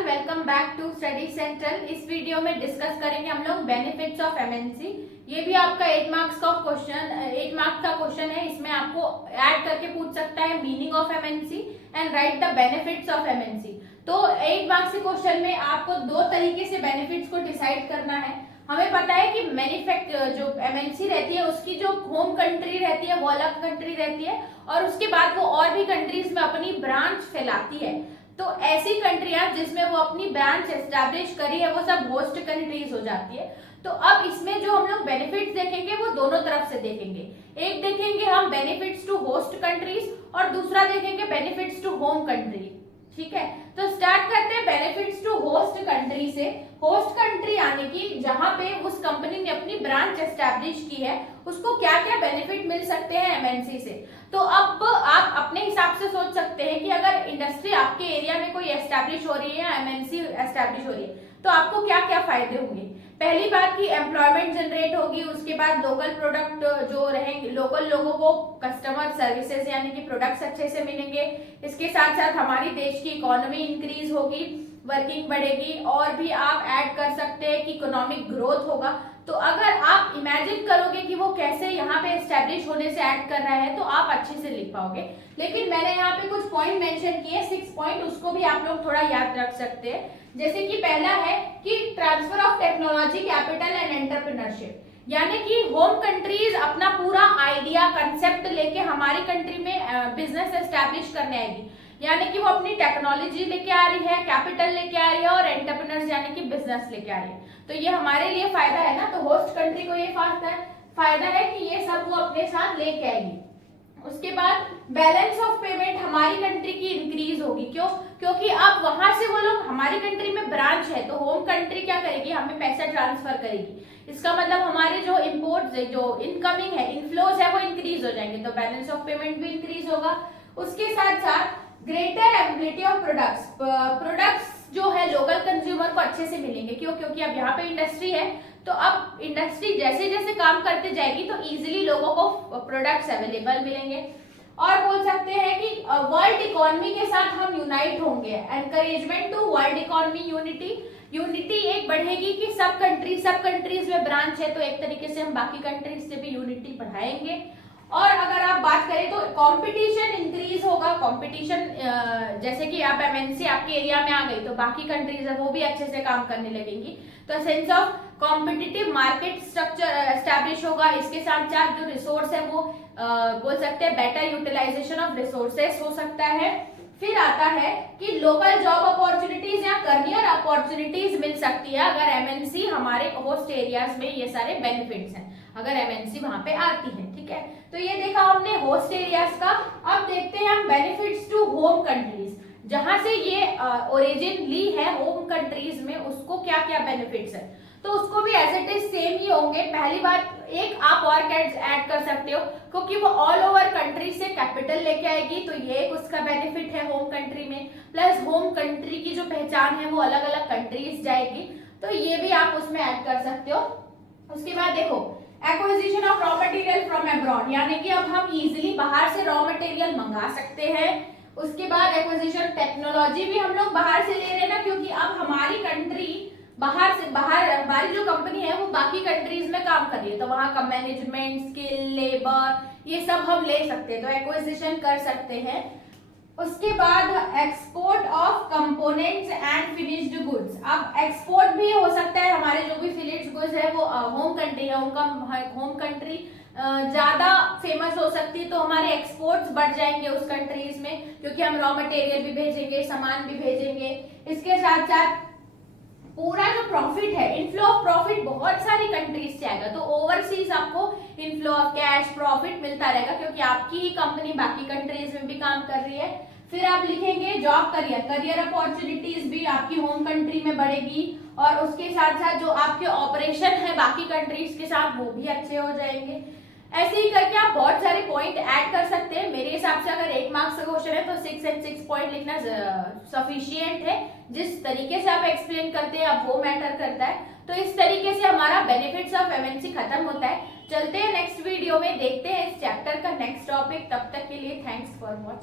Everyone, welcome back to Study Central. इस video में discuss करेंगे हम लोग बेनिफिट्स ऑफ एमएनसी। ये भी आपका 8 मार्क्स का क्वेश्चन है। इसमें आपको ऐड करके पूछ सकता है meaning of MNC and right the benefits of MNC. तो 8 मार्क्स के क्वेश्चन में आपको दो तरीके से बेनिफिट्स को डिसाइड करना है। हमें पता है कि जो एमएनसी रहती है उसकी जो होम कंट्री रहती है वो अलग कंट्री रहती है और उसके बाद वो और भी कंट्रीज में अपनी ब्रांच फैलाती है। तो ऐसी कंट्रियां जिसमें वो अपनी ब्रांच एस्टैब्लिश करी है वो सब होस्ट कंट्रीज हो जाती है। तो अब इसमें जो हम लोग बेनिफिट्स देखेंगे वो दोनों तरफ से देखेंगे। एक देखेंगे हम बेनिफिट्स टू होस्ट कंट्रीज और दूसरा देखेंगे बेनिफिट्स टू होम कंट्री। ठीक है, तो स्टार्ट करते हैं बेनिफिट्स टू होस्ट कंट्री से। होस्ट कंट्री यानी कि जहां पे उस कंपनी ने अपनी ब्रांच एस्टैब्लिश की है उसको क्या क्या बेनिफिट मिल सकते हैं एमएनसी से। तो अब आप अपने हिसाब से सोच सकते हैं कि अगर इंडस्ट्री आपके एरिया में कोई एस्टैब्लिश हो रही है या एमएनसी एस्टैब्लिश हो रही है तो आपको क्या क्या फायदे होंगे। पहली बात की एम्प्लॉयमेंट जनरेट होगी, उसके बाद लोकल प्रोडक्ट जो रहेंगे, लोकल लोगों को कस्टमर सर्विसेज यानी कि प्रोडक्ट्स अच्छे से मिलेंगे। इसके साथ साथ हमारी देश की इकोनॉमी इंक्रीज होगी, वर्किंग बढ़ेगी और भी आप ऐड कर सकते हैं कि इकोनॉमिक ग्रोथ होगा। तो अगर आप इमेजिन करोगे कि वो कैसे यहाँ पे एस्टेब्लिश होने से ऐड कर रहा है तो आप अच्छे से लिख पाओगे। लेकिन मैंने यहाँ पे कुछ पॉइंट मेंशन किए, 6 पॉइंट, उसको भी आप लोग थोड़ा याद रख सकते हैं। जैसे कि पहला है कि transfer of technology, capital and entrepreneurship, यानी कि होम कंट्रीज अपना पूरा आइडिया कंसेप्ट लेके हमारी कंट्री में बिजनेस एस्टैब्लिश करने आएगी। यानी कि वो अपनी टेक्नोलॉजी लेके आ रही है, कैपिटल लेके आ रही है और एंटरप्रेन्योर्स यानी कि बिजनेस लेके आ रही है। तो ये हमारे लिए फायदा है ना। तो होस्ट कंट्री को ये फायदा है कि ये सब वो अपने साथ लेके आएगी। उसके बाद बैलेंस ऑफ पेमेंट हमारी कंट्री की इंक्रीज होगी। क्यों? क्योंकि अब वहां से वो लोग, हमारी कंट्री में ब्रांच है तो होम कंट्री क्या करेगी, हमें पैसा ट्रांसफर करेगी। इसका मतलब हमारे जो इम्पोर्ट, जो इनकमिंग है, इनफ्लोज है, वो इंक्रीज हो जाएंगे। तो बैलेंस ऑफ पेमेंट भी इंक्रीज होगा। उसके साथ साथ ग्रेटर एबिलिटी ऑफ प्रोडक्ट्स जो है लोकल कंज्यूमर को अच्छे से मिलेंगे। क्यों? क्योंकि अब यहाँ पे इंडस्ट्री है तो अब इंडस्ट्री जैसे जैसे काम करते जाएगी तो इजीली लोगों को प्रोडक्ट्स अवेलेबल मिलेंगे। और बोल सकते हैं कि वर्ल्ड इकोनॉमी के साथ हम यूनाइट होंगे। Encouragement to world economy unity एक बढ़ेगी कि सब कंट्रीज में ब्रांच है तो एक तरीके से हम बाकी कंट्रीज से भी यूनिटी बढ़ाएंगे। और अगर आप बात करें तो कंपटीशन इंक्रीज होगा। कंपटीशन जैसे कि आप एमएनसी आपके एरिया में आ गई तो बाकी कंट्रीज है वो भी अच्छे से काम करने लगेंगी। तो sense of competitive market structure establish होगा। इसके साथ साथ जो रिसोर्स है वो बोल सकते हैं बेटर यूटिलाइजेशन ऑफ रिसोर्सेस हो सकता है। फिर आता है कि लोकल जॉब अपॉर्चुनिटीज या करियर अपॉर्चुनिटीज मिल सकती है अगर एमएनसी हमारे होस्ट एरियाज में, ये सारे बेनिफिट्स हैं अगर एमएनसी वहां पे आती है। ठीक है, तो ये देखा हमने होस्ट एरियाज का। अब देखते हैं हम बेनिफिट्स टू होम कंट्रीज, जहां से ये ओरिजिन ली है होम कंट्रीज में, उसको क्या क्या बेनिफिट्स है। तो उसको भी एज इट इज सेम ही होंगे। पहली बात, एक आप और ऐड कर सकते हो क्योंकि वो ऑल ओवर कंट्री से कैपिटल लेके आएगी तो ये एक उसका बेनिफिट है होम कंट्री में। प्लस होम कंट्री की जो पहचान है वो अलग अलग कंट्रीज जाएगी तो ये भी आप उसमें ऐड कर सकते हो। उसके बाद देखो acquisition of raw material from abroad, यानी कि अब हम इजीली बाहर से रॉ मटेरियल मंगा सकते हैं। उसके बाद एक्विजिशन टेक्नोलॉजी भी हम लोग बाहर से ले रहे हैं ना, क्योंकि अब हमारी कंट्री बाहर हमारी जो कंपनी है वो बाकी कंट्रीज में काम कर रही है तो वहां का मैनेजमेंट, स्किल, लेबर, ये सब हम ले सकते हैं तो एक्विजिशन कर सकते हैं। उसके बाद export of components and finished goods. अब एक्सपोर्ट भी हो सकता है, हमारे जो भी फिनिश्ड गुड्स है वो होम कंट्री है, उनका होम कंट्री ज्यादा फेमस हो सकती है तो हमारे एक्सपोर्ट्स बढ़ जाएंगे उस कंट्रीज में क्योंकि हम रॉ मटेरियल भी भेजेंगे, सामान भी भेजेंगे। इसके साथ साथ पूरा जो प्रॉफिट है, इनफ्लो ऑफ प्रॉफिट बहुत सारी कंट्रीज से आएगा तो ओवरसीज आपको इनफ्लो ऑफ कैश प्रॉफिट मिलता रहेगा क्योंकि आपकी ही कंपनी बाकी कंट्रीज में भी काम कर रही है। फिर आप लिखेंगे जॉब करियर अपॉर्चुनिटीज भी आपकी होम कंट्री में बढ़ेगी और उसके साथ साथ जो आपके ऑपरेशन है बाकी कंट्रीज के साथ वो भी अच्छे हो जाएंगे। ऐसे ही करके आप बहुत सारे पॉइंट ऐड कर सकते हैं। मेरे हिसाब से अगर 8 मार्क्स का क्वेश्चन है तो 6 and 6 पॉइंट लिखना सफिशिएंट है। जिस तरीके से आप एक्सप्लेन करते हैं अब वो मैटर करता है। तो इस तरीके से हमारा बेनिफिट्स ऑफ एमएनसी खत्म होता है। चलते हैं नेक्स्ट वीडियो में, देखते हैं इस चैप्टर का नेक्स्ट टॉपिक। तब तक के लिए थैंक्स फॉर वॉचिंग।